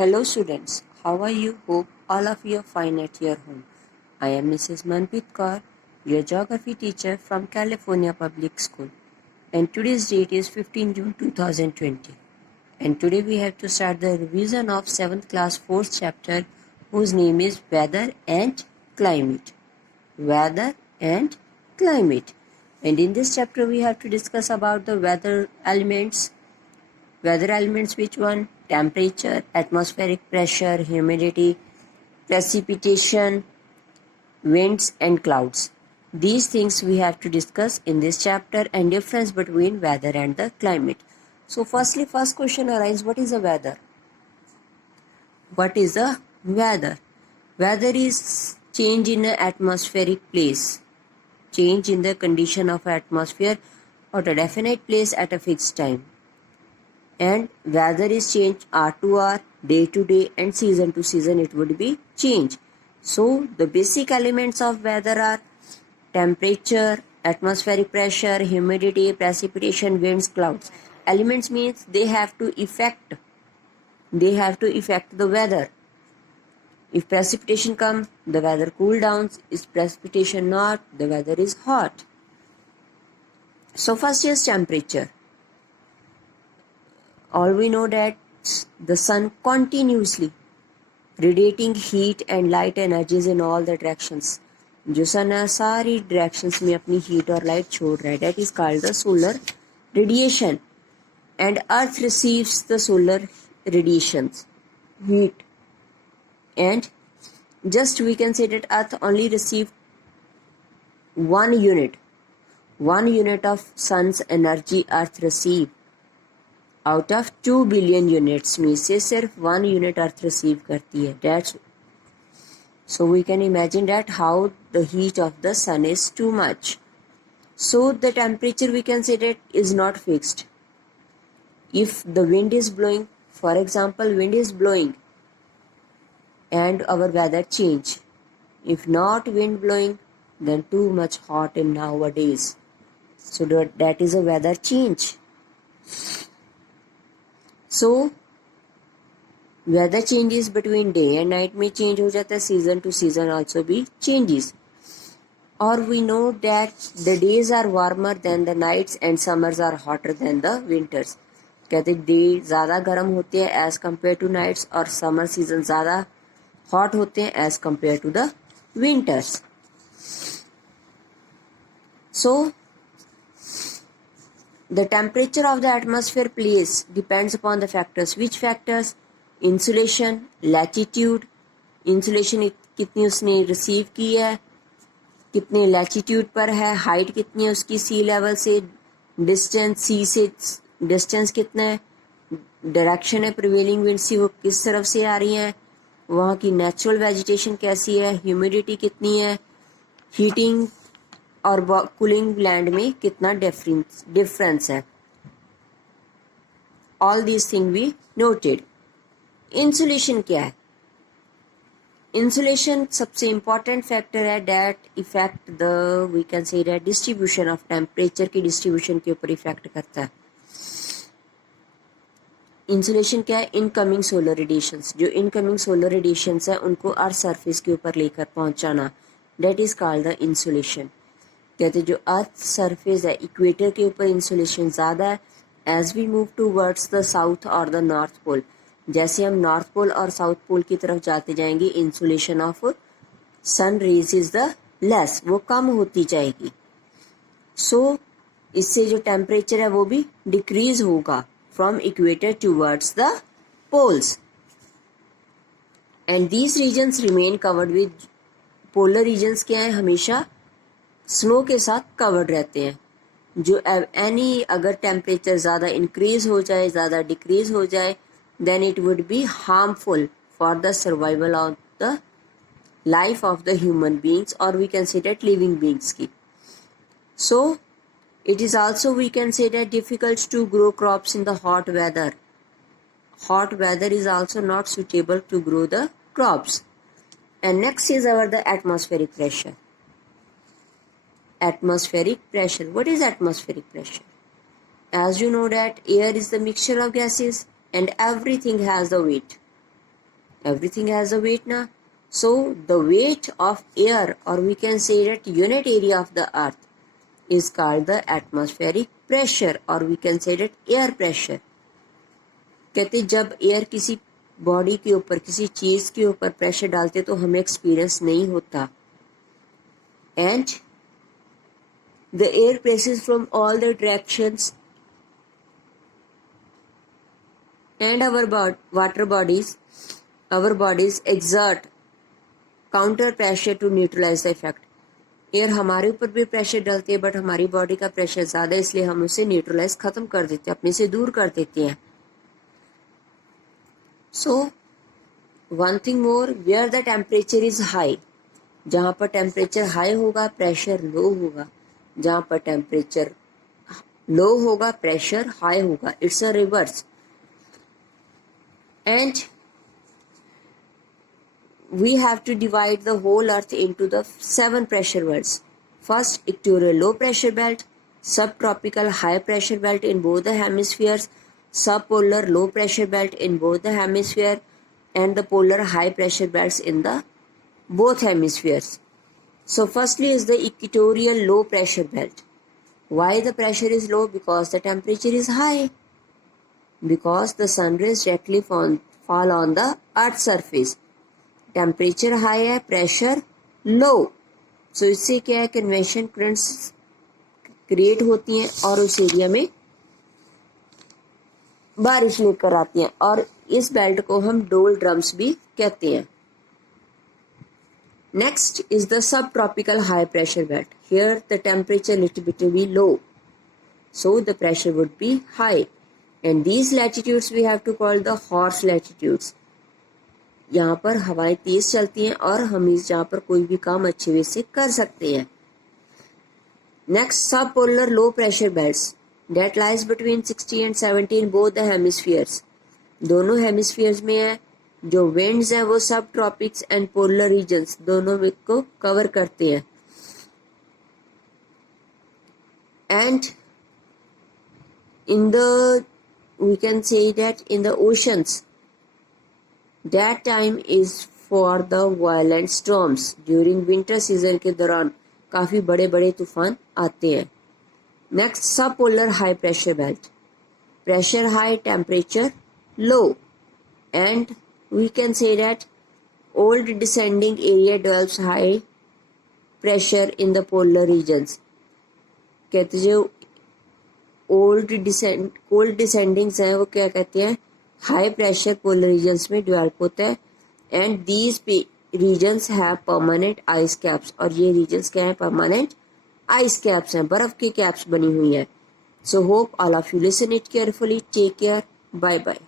Hello students, how are you? Hope all of you are fine at your home. I am Mrs. Manpreet Kaur, your geography teacher from California Public School, and today's date is 15 June 2020. And today we have to start the revision of 7th class 4th chapter whose name is Weather and Climate. Weather and Climate. And in this chapter we have to discuss about the weather elements. Weather elements which one? Temperature, atmospheric pressure, humidity, precipitation, winds and clouds. These things we have to discuss in this chapter and difference between weather and the climate. So firstly, first question arises, what is the weather? What is the weather? Weather is change in an atmospheric place. Change in the condition of atmosphere at a definite place at a fixed time. And weather is change hour to hour, day to day and season to season it would be change. So the basic elements of weather are temperature, atmospheric pressure, humidity, precipitation, winds, clouds. Elements means they have to affect the weather. If precipitation comes, the weather cool downs. If precipitation not, the weather is hot. So first is temperature. All we know that the sun continuously radiating heat and light energies in all the directions. जो सन है सारी directions में अपनी heat और light छोड़ रहा है. That is called the solar radiation. And earth receives the solar radiations, heat. And just we can say that earth only received 1 unit. 1 unit of sun's energy earth received. Out of 2 billion units में से सिर्फ 1 unit earth receive करती है. That's so we can imagine that how the heat of the sun is too much. So the temperature we can say that is not fixed. If the wind is blowing, for example wind is blowing and our weather change. If not wind blowing, then too much hot in nowadays. So that is a weather change. So weather changes between day and night में change हो जाता है. season to season also be changes. Or we know that the days are warmer than the nights and summers are hotter than the winters. कहते डे ज़्यादा गर्म होते हैं as compared to nights और summer season ज़्यादा hot होते हैं as compared to the winters. So the temperature of the atmosphere place depends upon the factors. Which factors? Insulation, latitude. Insulation कितनी उसने रिसीव की है, कितने लैटिट्यूड पर है, हाइट कितनी है उसकी सी लेवल से, डिस्टेंस सी से डिस्टेंस कितना है, डायरेक्शन है प्रिवेलिंग विंड से वो किस तरफ से आ रही है, वहाँ की नेचुरल वेजिटेशन कैसी है, ह्यूमिडिटी कितनी है, हीटिंग और कूलिंग लैंड में कितना डिफरेंस है. All these thing we noted. Insulation क्या है? इंसुलेशन सबसे इम्पॉर्टेंट फैक्टर है that effect the we can say that distribution of temperature की डिस्ट्रीब्यूशन के ऊपर इफेक्ट करता है. इंसुलेशन क्या है? Incoming solar radiations. जो इनकमिंग सोलर रेडिएशंस है उनको अर्थ सरफेस के ऊपर लेकर पहुंचाना, that is called the insulation. कहते जो अर्थ सरफेस है इक्वेटर के ऊपर इंसुलेशन ज़्यादा है. As we move towards the south और द नॉर्थ पोल, जैसे हम नॉर्थ पोल और साउथ पोल की तरफ जाते जाएंगे insulation of sun rays is the less, वो कम होती जाएगी. सो इससे जो टेम्परेचर है वो भी डिक्रीज होगा from equator towards the poles. And these regions remain covered with, polar regions क्या है? हमेशा स्नो के साथ कवर्ड रहते हैं. जो एनी अगर टेम्परेचर ज़्यादा इंक्रीज हो जाए, ज़्यादा डिक्रीज हो जाए, then it would be harmful for the survival of the life of the human beings और we can say that living beings की. So it is also we can say that difficult to grow crops in the hot weather. Hot weather is also not suitable to grow the crops. And next is our the atmospheric pressure. Atmospheric pressure. What is atmospheric pressure? As you know that air is the mixture of gases and everything has the weight. Everything has a weight now. So the weight of air, or we can say that unit area of the earth, is called the atmospheric pressure, or we can say that air pressure. कहते जब एयर किसी बॉडी के ऊपर, किसी चीज के ऊपर प्रेशर डालते तो हमें एक्सपीरियंस नहीं होता. And the air presses from all the directions, and our bodies exert counter pressure to neutralize the effect. Air हमारे ऊपर भी प्रेशर डालती है, बट हमारी बॉडी का प्रेशर ज्यादा है, इसलिए हम उसे न्यूट्रलाइज खत्म कर देते हैं, अपने से दूर कर देते हैं. So one thing more, where the temperature is high, जहां पर टेम्परेचर हाई होगा प्रेशर लो होगा, जहां पर टेम्परेचर लो होगा प्रेशर हाई होगा. It's a reverse. And we have to divide the whole earth into the 7 pressure belts. First, equatorial low pressure belt, subtropical high pressure belt in both the hemispheres, subpolar low pressure belt in both the hemisphere, and the polar high pressure belts in the both hemispheres. So firstly is the equatorial low pressure belt. Why the pressure is low? Because the temperature is high. Because the sun rays directly fall on the earth's surface. Temperature high है, pressure low. सो इससे क्या है, convection currents create होती हैं और उस एरिया में बारिश लेकर आती हैं, और इस बेल्ट को हम डोल ड्रम्स भी कहते हैं. Next is the subtropical high pressure belt. Here the temperature little bit be low, so the pressure would be high, and these latitudes we have to call the horse latitudes. यहाँ पर हवाएं तेज चलती हैं और हम जहाँ पर कोई भी काम अच्छे वे से कर सकते हैं. नेक्स्ट, सब polar low pressure belts that lies between 60 and 70 in both the hemispheres. दोनों हेमिस्फीयर्स में है. जो विंड्स हैं वो सब ट्रॉपिक्स एंड पोलर रीजन्स दोनों को कवर करते हैं. And in the we can say that in the oceans, that time is for the violent storms. during winter season के दौरान काफी बड़े बड़े तूफान आते हैं. नेक्स्ट, सब polar high pressure belt. Pressure high, temperature low, and we can say that old descending area develops high pressure in the polar regions. कहते जो कोल्ड डिसेंडिंग्स हैं वो क्या कहते हैं, हाई प्रेशर पोलर रीजन्स में डेवलप होता है. And these regions have permanent ice caps. और ये रीजन्स क्या है, परमानेंट आइस कैप्स हैं, बर्फ की कैप्स बनी हुई है. So hope all of you listen it carefully. Take care. Bye bye.